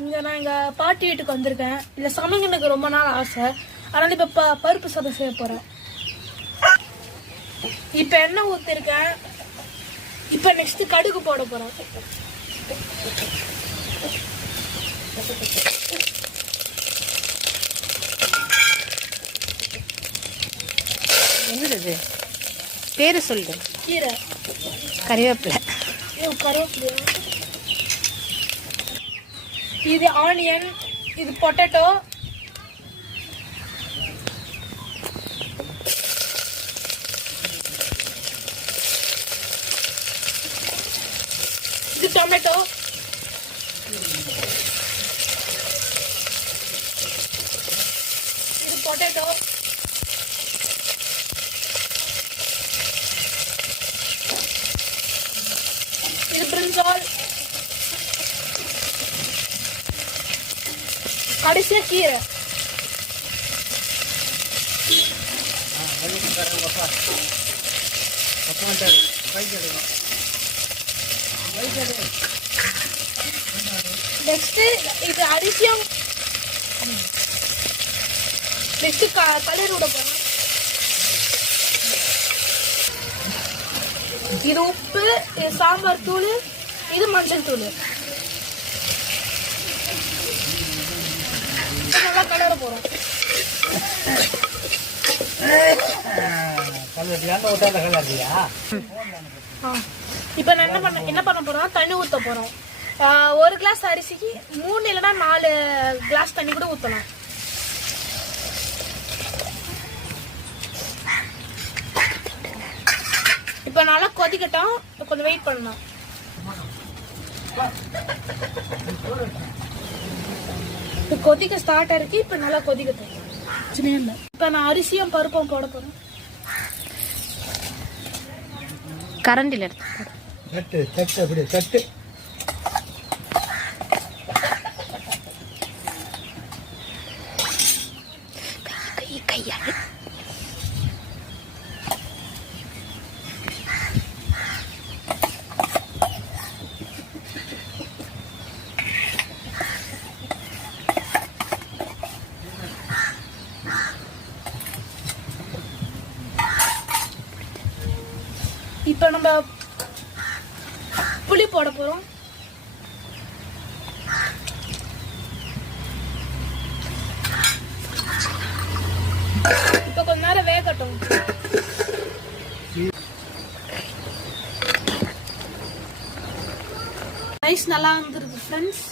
இங்க நான் எங்க பாட்டி வீட்டுக்கு வந்திருக்கேன். இல்ல சமைக்கிறதுக்கு ரொம்ப நாள் ஆசை. அதனால இப்ப பருப்பு சாதம் செய்ய போறேன். இப்ப எண்ணெய் ஊத்திருக்கேன். இப்ப நெக்ஸ்ட் கடுகு போட போறேன். என்னது பேரு சொல்லு. கீரை, கறிவேப்பிலை. கருவேப்பிலை. இது ஆனியன், இது பொட்டேட்டோ, இது டொமேட்டோ, இது பொட்டேட்டோ, இது பிரிஞ்சால், கடைசியா கீரை. நெக்ஸ்ட் இது அரிசியும் நெக்ஸ்ட் கலர் விட போறோம். இது உப்பு, இது சாம்பார் தூள், இது மஞ்சள் தூள். நல்லா கலர போறோம். இப்ப நான் என்ன பண்ண போறோம், தண்ணி ஊத்த போறோம். ஒரு கிளாஸ் அரிசிக்கு 3 இல்லைன்னா 4 கிளாஸ் தண்ணி கூட ஊத்தலாம். இப்ப நல்லா கொதிக்கட்டும், கொஞ்சம் வெயிட் பண்ணலாம். இப்ப கொதிக்க ஸ்டார்ட் ஆயிருக்கு. இப்ப நல்லா கொதிக்கட்டும். இப்ப நான் அரிசியும் பருப்பும் போட போறேன். கரண்டில் எடுத்து கையால் இப்ப நம்ம புளி போட போறோம். இப்ப கொஞ்ச நேரம் வேகட்டும். ரைஸ் நல்லா வந்துருக்கு ஃப்ரெண்ட்ஸ்.